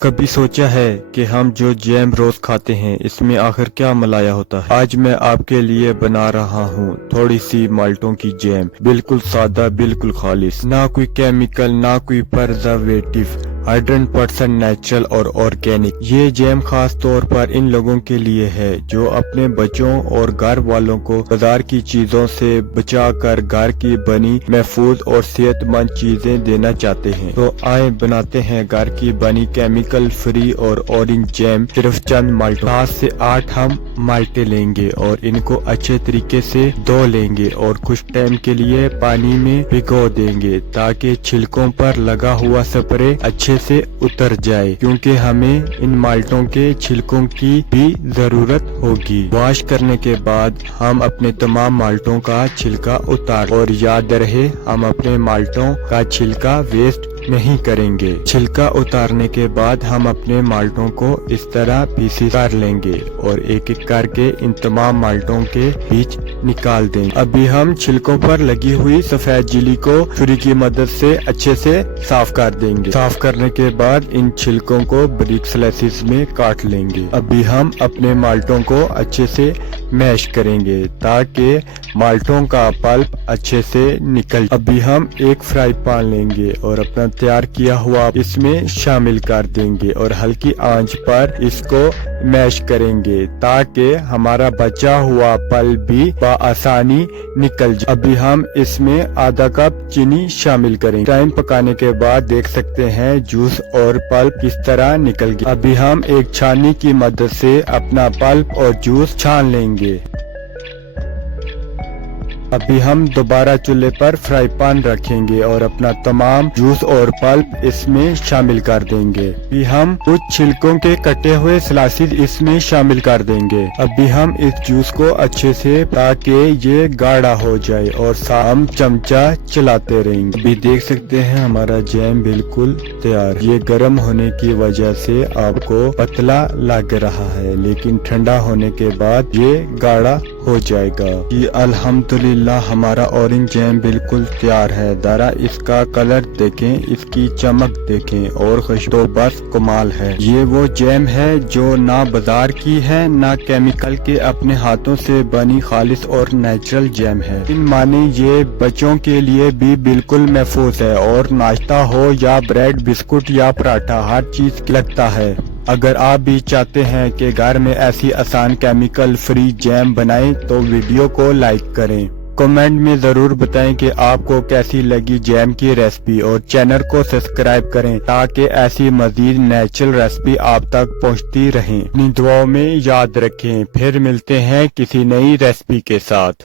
کبھی سوچا ہے کہ ہم جو جیم روز کھاتے ہیں اس میں آخر کیا ملایا ہوتا ہے؟ آج میں آپ کے لیے بنا رہا ہوں تھوڑی سی مالٹوں کی جیم، بالکل سادہ، بالکل خالص، نہ کوئی کیمیکل، نہ کوئی پرزرویٹو، 100% نیچرل اور آرگینک۔ یہ جیم خاص طور پر ان لوگوں کے لیے ہے جو اپنے بچوں اور گھر والوں کو بازار کی چیزوں سے بچا کر گھر کی بنی محفوظ اور صحت مند چیزیں دینا چاہتے ہیں۔ تو آئیں بناتے ہیں گھر کی بنی کیمیکل فری اور اورنج جیم صرف چند مالٹوں۔ 7 سے 8 ہم مالٹے لیں گے اور ان کو اچھے طریقے سے دھو لیں گے اور کچھ ٹائم کے لیے پانی میں بھگو دیں گے تاکہ چھلکوں پر لگا ہوا سپرے اچھے سے اتر جائے، کیونکہ ہمیں ان مالٹوں کے چھلکوں کی بھی ضرورت ہوگی۔ واش کرنے کے بعد ہم اپنے تمام مالٹوں کا چھلکا اتار، اور یاد رہے ہم اپنے مالٹوں کا چھلکا ویسٹ نہیں کریں گے۔ چھلکا اتارنے کے بعد ہم اپنے مالٹوں کو اس طرح پیسز کر لیں گے اور ایک ایک کر کے ان تمام مالٹوں کے بیچ نکال دیں گے۔ ابھی ہم چھلکوں پر لگی ہوئی سفید جیلی کو چھری کی مدد سے اچھے سے صاف کر دیں گے۔ صاف کرنے کے بعد ان چھلکوں کو باریک سلائسز میں کاٹ لیں گے۔ ابھی ہم اپنے مالٹوں کو اچھے سے میش کریں گے تاکہ مالٹوں کا پلپ اچھے سے نکل جائے۔ ابھی ہم ایک فرائی پین لیں گے اور اپنا تیار کیا ہوا اس میں شامل کر دیں گے اور ہلکی آنچ پر اس کو میش کریں گے تاکہ ہمارا بچا ہوا پلپ بھی بآسانی نکل جائے۔ ابھی ہم اس میں آدھا کپ چینی شامل کریں گے۔ ٹائم پکانے کے بعد دیکھ سکتے ہیں جوس اور پلپ کس طرح نکل گیا۔ ابھی ہم ایک چھاننی کی مدد سے اپنا پلپ اور جوس چھان لیں گے۔ ابھی ہم دوبارہ چولہے پر فرائی پین رکھیں گے اور اپنا تمام جوس اور پلپ اس میں شامل کر دیں گے۔ ابھی ہم کچھ چھلکوں کے کٹے ہوئے سلائسز اس میں شامل کر دیں گے۔ ابھی ہم اس جوس کو اچھے سے تاکہ یہ گاڑھا ہو جائے اور ہم چمچہ چلاتے رہیں گے۔ ابھی دیکھ سکتے ہیں ہمارا جیم بالکل تیار۔ یہ گرم ہونے کی وجہ سے آپ کو پتلا لگ رہا ہے، لیکن ٹھنڈا ہونے کے بعد یہ گاڑھا ہو جائے گا۔ یہ الحمدللہ ہمارا اورنج جیم بالکل تیار ہے۔ ذرا اس کا کلر دیکھیں، اس کی چمک دیکھیں اور خوشبو بس کمال ہے۔ یہ وہ جیم ہے جو نہ بازار کی ہے نہ کیمیکل کے، اپنے ہاتھوں سے بنی خالص اور نیچرل جیم ہے۔ ان معنی یہ بچوں کے لیے بھی بالکل محفوظ ہے اور ناشتہ ہو یا بریڈ، بسکٹ یا پراٹھا، ہر چیز لگتا ہے۔ اگر آپ بھی چاہتے ہیں کہ گھر میں ایسی آسان کیمیکل فری جیم بنائیں تو ویڈیو کو لائک کریں۔ کمنٹ میں ضرور بتائیں کہ آپ کو کیسی لگی جیم کی ریسپی، اور چینل کو سبسکرائب کریں تاکہ ایسی مزید نیچرل ریسپی آپ تک پہنچتی رہیں۔ اپنی دعاؤں میں یاد رکھیں۔ پھر ملتے ہیں کسی نئی ریسپی کے ساتھ۔